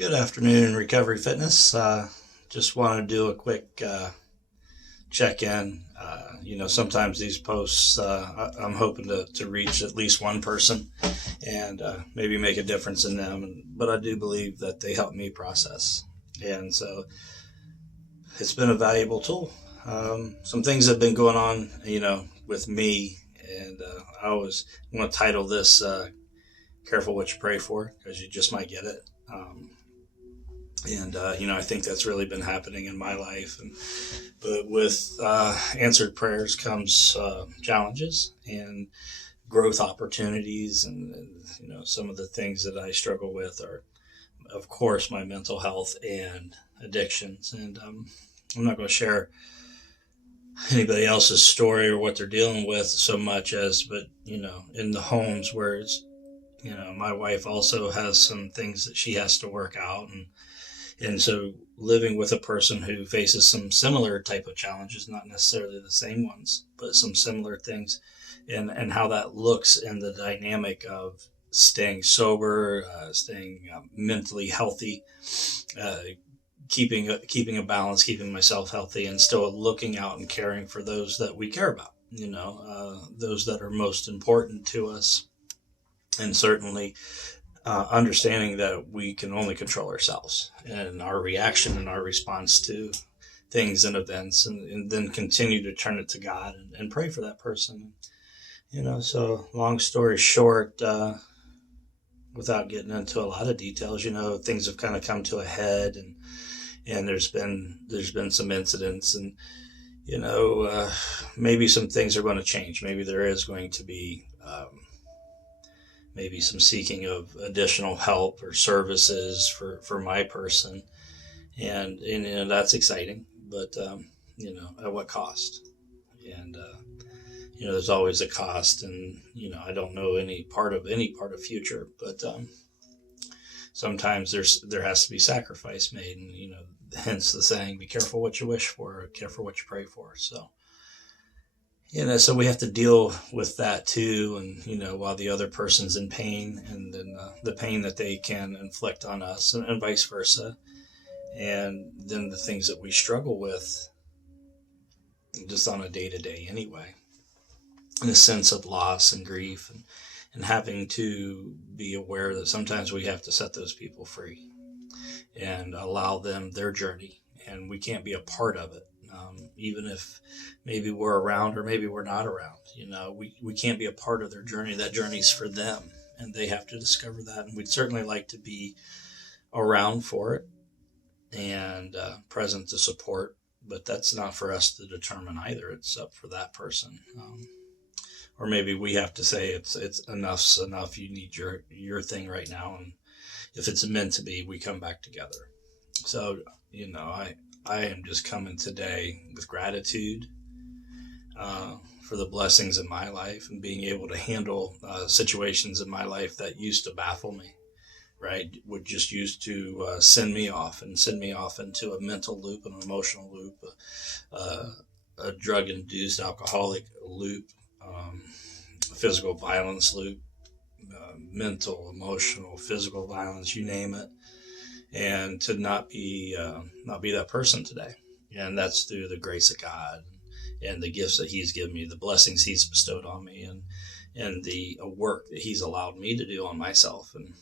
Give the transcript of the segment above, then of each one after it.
Good afternoon, Recovery Fitness. Just want to do a quick check in. Sometimes these posts, I'm hoping to reach at least one person and maybe make a difference in them. But I do believe that they help me process. And so it's been a valuable tool. Some things have been going on, with me. And I always want to title this Careful What You Pray For, because you just might get it. I think that's really been happening in my life. But with answered prayers comes challenges and growth opportunities. And some of the things that I struggle with are, of course, my mental health and addictions. And I'm not going to share anybody else's story or what they're dealing with so much as, but, in the homes where my wife also has some things that she has to work out. And so living with a person who faces some similar type of challenges, not necessarily the same ones, but some similar things, and how that looks in the dynamic of staying sober, staying mentally healthy, uh, keeping a balance, keeping myself healthy, and still looking out and caring for those that we care about. Those that are most important to us, and certainly understanding that we can only control ourselves and our reaction and our response to things and events, and then continue to turn it to God and pray for that person. So long story short, without getting into a lot of details, things have kind of come to a head, and there's been some incidents, and maybe some things are going to change. Maybe there is going to be maybe some seeking of additional help or services for my person. And that's exciting, but at what cost? And there's always a cost, and I don't know any part of future, but sometimes there has to be sacrifice made, and hence the saying, be careful what you wish for, careful what you pray for. So we have to deal with that too, and while the other person's in pain, and then the pain that they can inflict on us, and vice versa, and then the things that we struggle with just on a day to day anyway, in a sense of loss and grief, and having to be aware that sometimes we have to set those people free and allow them their journey, and we can't be a part of it. Even if maybe we're around or maybe we're not around, we can't be a part of their journey. That journey's for them, and they have to discover that. And we'd certainly like to be around for it and present to support, but that's not for us to determine either. It's up for that person. Or maybe we have to say it's enough's enough. You need your thing right now, and if it's meant to be, we come back together. So I am just coming today with gratitude for the blessings in my life, and being able to handle situations in my life that used to baffle me, right? Would just used to send me off into a mental loop, an emotional loop, a drug induced alcoholic loop, physical violence loop, mental, emotional, physical violence, you name it, and to not be that person today. And that's through the grace of God and the gifts that He's given me, the blessings He's bestowed on me, and the work that He's allowed me to do on myself. And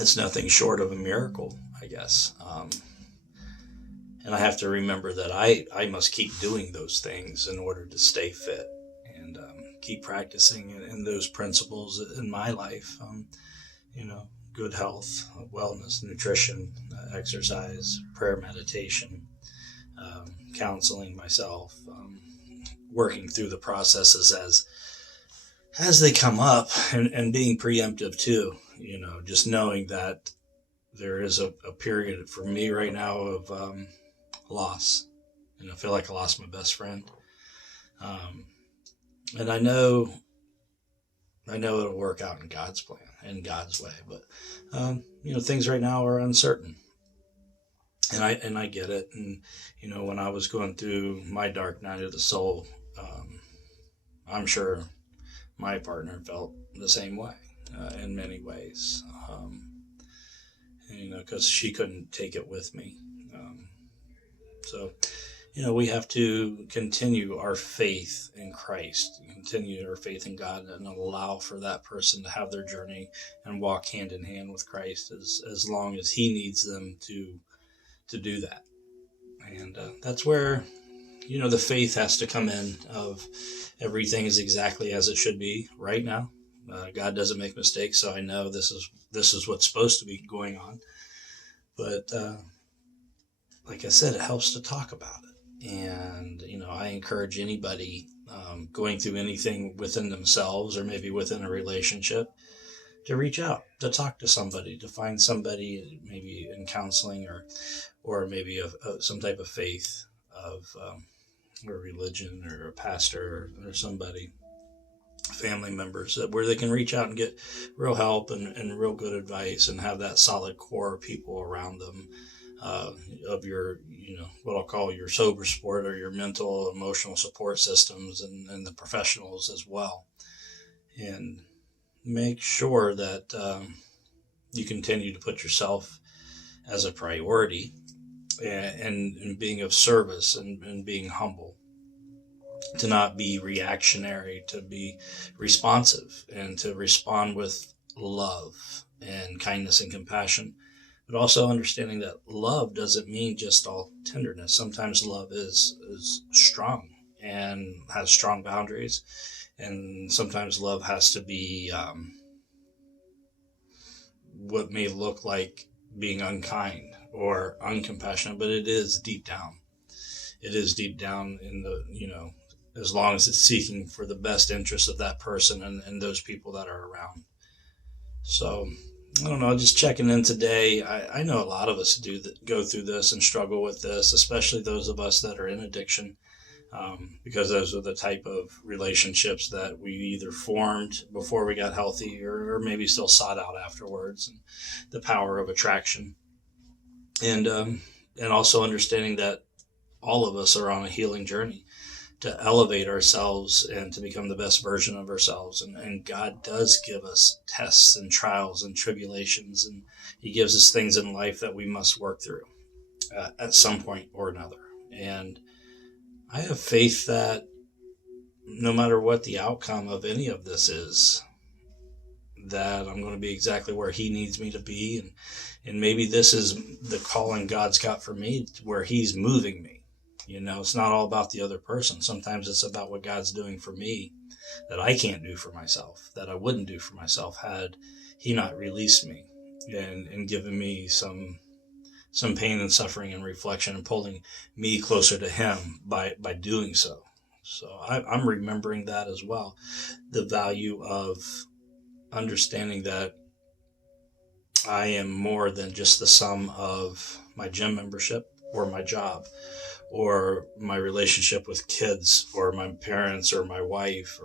it's nothing short of a miracle, I guess. And I have to remember that I must keep doing those things in order to stay fit, and keep practicing in those principles in my life. You know, Good health, wellness, nutrition, exercise, prayer, meditation, counseling myself, working through the processes as they come up, and being preemptive too. Just knowing that there is a period for me right now of loss. I feel like I lost my best friend, um, and I know it'll work out in God's plan, in God's way. But things right now are uncertain, and I get it. And when I was going through my dark night of the soul, I'm sure my partner felt the same way in many ways. because she couldn't take it with me. So, we have to continue our faith in Christ, continue our faith in God, and allow for that person to have their journey and walk hand in hand with Christ as long as He needs them to do that. And that's where, the faith has to come in of everything is exactly as it should be right now. God doesn't make mistakes, so I know this is what's supposed to be going on. But like I said, it helps to talk about it. And, I encourage anybody going through anything within themselves or maybe within a relationship to reach out, to talk to somebody, to find somebody maybe in counseling or maybe some type of faith of or religion or a pastor or somebody, family members, where they can reach out and get real help and real good advice and have that solid core of people around them of your, what I'll call your sober support or your mental, emotional support systems and the professionals as well. And make sure that you continue to put yourself as a priority and being of service and being humble, to not be reactionary, to be responsive and to respond with love and kindness and compassion, but also understanding that love doesn't mean just all tenderness. Sometimes love is strong and has strong boundaries, and sometimes love has to be what may look like being unkind or uncompassionate, but it is deep down. It is deep down in the, as long as it's seeking for the best interest of that person and those people that are around. So, I don't know, just checking in today. I know a lot of us go through this and struggle with this, especially those of us that are in addiction, because those are the type of relationships that we either formed before we got healthy or maybe still sought out afterwards, and the power of attraction. And also understanding that all of us are on a healing journey to elevate ourselves and to become the best version of ourselves. And God does give us tests and trials and tribulations, and He gives us things in life that we must work through at some point or another. And I have faith that no matter what the outcome of any of this is, that I'm going to be exactly where He needs me to be. And maybe this is the calling God's got for me, where He's moving me. It's not all about the other person. Sometimes it's about what God's doing for me that I can't do for myself, that I wouldn't do for myself had He not released me and given me some pain and suffering and reflection and pulling me closer to Him by doing so. So I'm remembering that as well. The value of understanding that I am more than just the sum of my gym membership or my job or my relationship with kids or my parents or my wife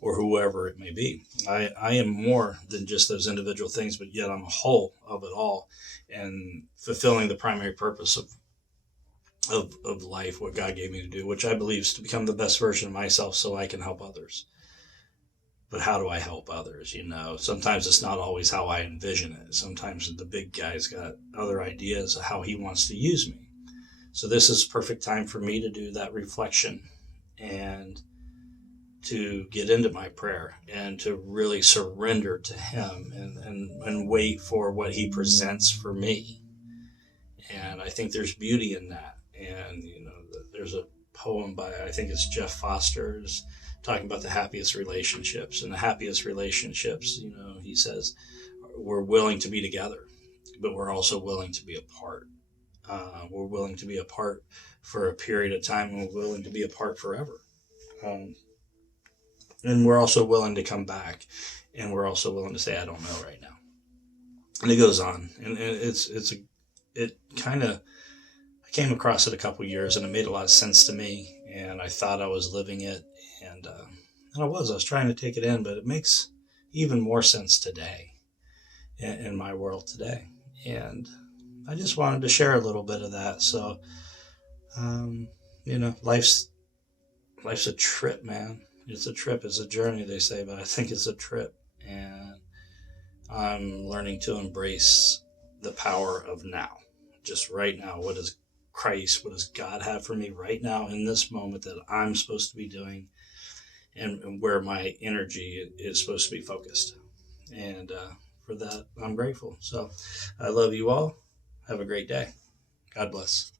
or whoever it may be. I am more than just those individual things, but yet I'm a whole of it all and fulfilling the primary purpose of life, what God gave me to do, which I believe is to become the best version of myself so I can help others. But how do I help others? Sometimes it's not always how I envision it. Sometimes the big guy's got other ideas of how he wants to use me. So this is perfect time for me to do that reflection and to get into my prayer and to really surrender to Him and wait for what He presents for me. And I think there's beauty in that. And, there's a poem by, I think it's Jeff Foster's, talking about the happiest relationships. And the happiest relationships, he says, we're willing to be together, but we're also willing to be apart. We're willing to be apart for a period of time, and we're willing to be apart forever. And we're also willing to come back, and we're also willing to say, I don't know right now. And it goes on. And it kind of, I came across it a couple years, and it made a lot of sense to me, and I thought I was living it, and I was trying to take it in, but it makes even more sense today in my world today. And I just wanted to share a little bit of that. So, life's a trip, man. It's a trip. It's a journey, they say, but I think it's a trip. And I'm learning to embrace the power of now, just right now. What does Christ, what does God have for me right now in this moment that I'm supposed to be doing, and where my energy is supposed to be focused. And for that, I'm grateful. So I love you all. Have a great day. God bless.